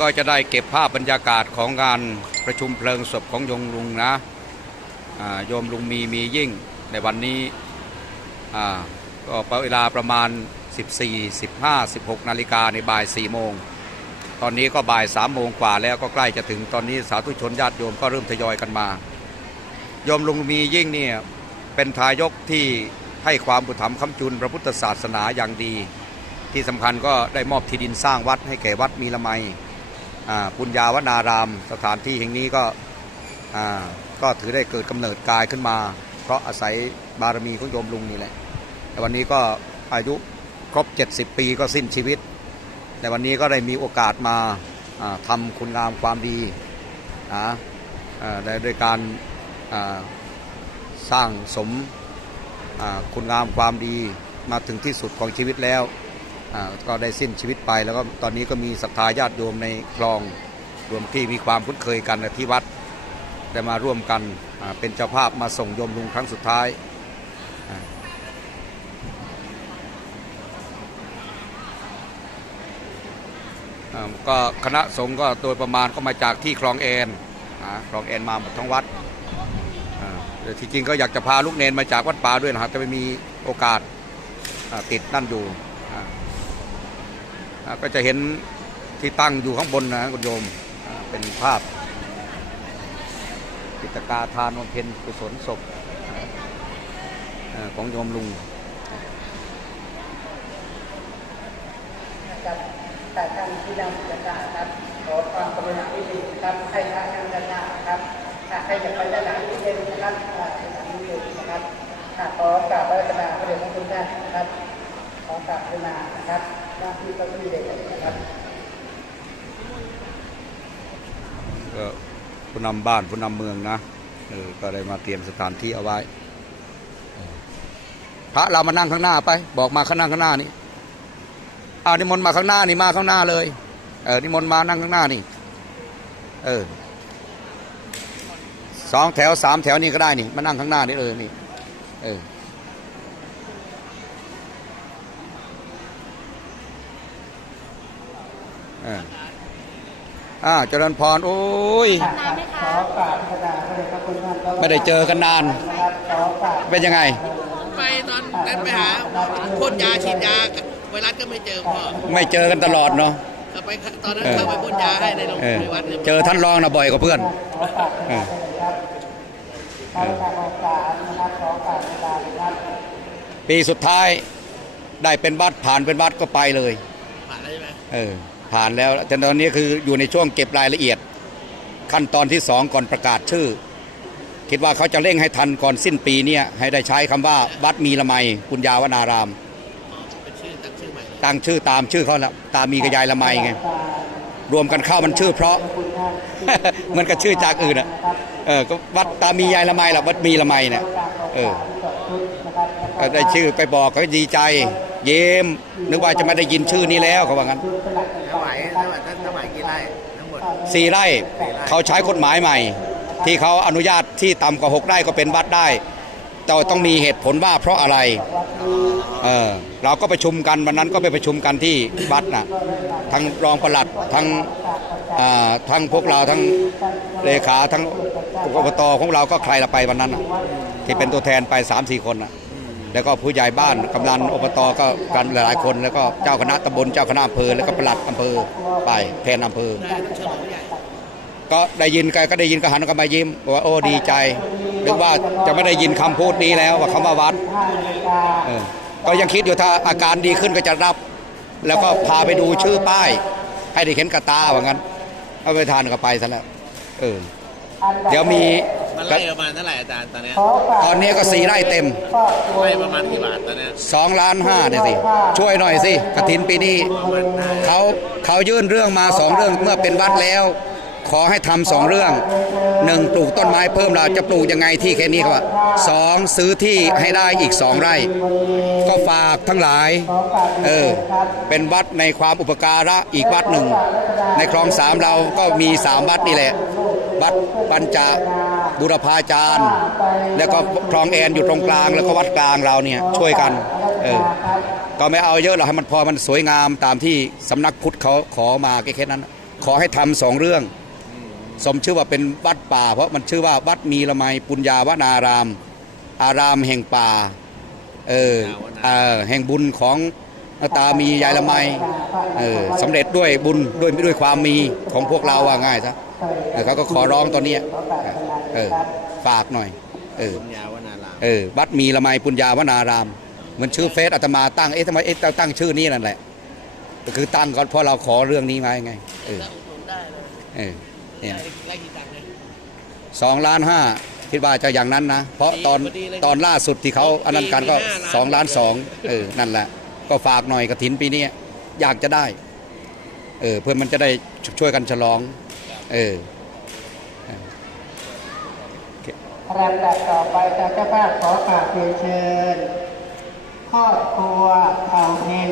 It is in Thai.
ก็จะได้เก็บภาพบรรยากาศของงานประชุมเพลิงศพของโยมลุงนะโยมลุงมีมียิ่งในวันนี้ก็เวลาประมาณ 14 15 16 นาฬิกาในบ่าย 4 โมง ตอนนี้ก็บ่าย 3 โมงกว่าแล้วก็ใกล้จะถึงตอนนี้สาธุชนญาติโยมก็เริ่มทยอยกันมา โยมลุงมียิ่งเนี่ยเป็นทายกที่ให้ความบุธรรมคำจุนพระพุทธศาสนาอย่างดี ที่สำคัญก็ได้มอบที่ดินสร้างวัดให้แก่วัดมีละไมปุญญาวนาราม สถานที่แห่งนี้ก็ก็ถือได้เกิดกำเนิดกายขึ้นมา เพราะอาศัยบารมีของโยมลุงนี่แหละแต่วันนี้ก็อายุครบ 70 ปีก็สิ้นชีวิต แต่วันนี้ก็ได้มีโอกาสมาทำาคุณงามความดีนะได้ด้วยการสร้างสมคุณงามความดีมาถึงที่สุดของชีวิตแล้ว ก็ได้สิ้นชีวิตไป แล้วก็ตอนนี้ก็มีศรัทธาญาติโยมในคลองรวมที่มีความคุ้นเคยกันที่วัดได้มาร่วมกันเป็นเจ้าภาพมาส่งโยมลุงครั้งสุดท้ายก็คณะสงฆ์ก็โดยประมาณก็มาจากที่คลองแอนคลองแอนมาหมดทั้งวัดแต่ที่จริงก็อยากจะพาลูกเนนมาจากวัดป่าด้วยนะครับแต่ไม่มีโอกาสติดนั่นอยู่ ก็จะเห็นที่ตั้งอยู่ข้างบนนะคุณโยมเป็นภาพ กิจการทานวันเพ็ญกุศลศพของโยมลุงครับแต่ท่านที่นำกิจการครับขอความกรุณาที่ดีครับให้พระนำกิจการครับถ้าใครจะไปด้านหลังที่เป็นนะครับอ่าสถานที่อยู่นะครับขอกราบพระราชนาพระเดชพระคุณท่านนะครับขอกราบพระนานะครับ หน้าที่ก็มีเด็กนะครับก็ผู้นำบ้านผู้นำเมืองนะเออก็ได้มาเตรียมสถานที่เอาไว้ พระเรามานั่งข้างหน้าไป บอกมาข้างหน้าข้างหน้านี่อานิมนต์มาข้างหน้านี่มาข้างหน้าเลย เออนิมนต์มานั่งข้างหน้านี่ เออสองแถวสามแถวนี่ก็ได้นี่ มานั่งข้างหน้านี่เออนี่ เออ อออ่าเจริญพรโอ้ยขอกราบพระนาพระเดชพระคุณท่านไม่ได้เจอกันนานนะครับขอกราบเป็นยังไง ไปตอนนั้นไปหาพ่นยาฉีดยาไวรัสก็ไม่เจอพ่อไม่เจอกันตลอดเนาะก็ไปตอนนั้นเข้าไปพ่นยาให้ในโรงเออพยาบาลเนี่ยเจอท่านรองนะบ่อยกว่าเพื่อนขอกราบพระนาครับขอกราบโอกาสนะครับขอกราบพระนานะครับปีสุดท้ายได้เป็นวัดผ่านเป็นวัดก็ไปเลยผ่านแล้วใช่ไหมเออ ผ่านแล้วแต่ตอนนี้คืออยู่ในช่วงเก็บรายละเอียด ขั้นตอนที่สองก่อนประกาศชื่อ คิดว่าเขาจะเร่งให้ทันก่อนสิ้นปีเนี่ยให้ได้ใช้คำว่าวัดมีละไมปุญญาวนารามอ๋อเป็นชื่อตั้งชื่อใหม่เลยตั้งชื่อตามชื่อเขาแล้วตามมีกระยายละไมไงรวมกันเข้ามันชื่อเพราะเหมือนกับชื่อจากอื่นอะเออก็วัดตามียายละไมล่ะวัดมีละไมเนี่ยเออก็ได้ชื่อไปบอกเขาดีใจ เยิ้มนึกว่าจะไม่ได้ยินชื่อนี้แล้วเขาว่างั้น 4 ไร่ เขาใช้กฎหมายใหม่ ที่เขาอนุญาตที่ต่ำกว่า 6 ไร่ก็เป็นวัดได้ แต่ต้องมีเหตุผลว่าเพราะอะไรเออเราก็ประชุมกันวันนั้นก็ไปประชุมกันที่วัดนะทั้งรองปลัดทั้งทั้งพวกเราทั้งเลขาทั้งอบตของเราก็ใครละไปวันนั้นที่เป็นตัวแทนไป3-4คนนะ แล้วก็ผู้ใหญ่บ้านกำนันอบตก็กันหลายๆคน แล้วก็เจ้าคณะตำบลเจ้าคณะอำเภอแล้วก็ปลัดอำเภอไปแทนอำเภอ ก็ได้ยินก็ได้ยินก็หันกันมายิ้มบอกว่าโอ้ดีใจนึกว่าจะไม่ได้ยินคำพูดนี้แล้วว่าคำว่าวัดเออก็ยังคิดอยู่ถ้าอาการดีขึ้นก็จะรับ แล้วก็พาไปดูชื่อป้าย ให้ได้เห็นกระตาว่างั้นเอาไปทานก็ไปซะแล้วเออเดี๋ยวมี มันไล่ประมาณเท่าไหร่อาจารย์ตอนเนี้ยตอนนี้ก็สี่ไร่เต็มไล่ประมาณกี่บาทตอนเนี้ยสองล้านห้าเนี่ยสิ ช่วยหน่อยสิกระถินปีนี้ประมาณห้าเขาเขายื่นเรื่องมาสองเรื่องเมื่อเป็นวัดแล้ว ขอให้ทำสองเรื่องหนึ่งปลูกต้นไม้เพิ่มเราจะปลูกยังไงที่แค่นี้ครับว่าสองซื้อที่ให้ได้อีกสองไร่ ก็ฝากทั้งหลายเออเป็นวัดในความอุปการะอีกวัดหนึ่ง ในคลองสามเราก็มีสามวัดนี่แหละวัดปัญจ บุรพาจารย์ แล้วก็คลองแอนอยู่ตรงกลาง แล้วก็วัดกลางเราเนี่ยช่วยกันเออก็ไม่เอาเยอะหรอกให้มันพอมันสวยงามตามที่สำนักพุทธเขาขอมาแค่นั้น ขอให้ทำสองเรื่อง สมชื่อว่าเป็นวัดป่า เพราะมันชื่อว่าวัดมีละไมปุญญาวนาราม อารามแห่งป่าเออเออแห่งบุญของตามียายละไมเออสำเร็จด้วยบุญด้วยด้วยความมีของพวกเราว่าง่ายซะเออเขาก็ขอร้องตอนเนี้ย เออ ฝากหน่อย เออปัญญาวนารามเออ วัดมีละไมปุญญาวนารามเหมันชื่อเฟซอาตมาตั้ง เอ๊ะทำไมเอ๊ะตั้งชื่อนี้นั่นแหละก็คือตั้งก่อนเพราะเราขอเรื่องนี้มาไง เออแล้วอุดหนุนได้เลยเออ เนี่ยได้ได้กี่ตังค์เนี่ย สองล้านห้าคิดว่าจะอย่างนั้นนะ เพราะตอนพอดีเลยตอนล่าสุดที่เขาอันนั้นกันก็ปีห้าล้าน สองล้านสองเออนั่นแหละ ก็ฝากหน่อยกระถินปีนี้อยากจะได้ เออ เพื่อมันจะได้ช่วยกันฉลอง เออ ลำดับต่อไปทางเจ้าภาพขอกราบเรียนเชิญครอบครัวเผ่าเฮง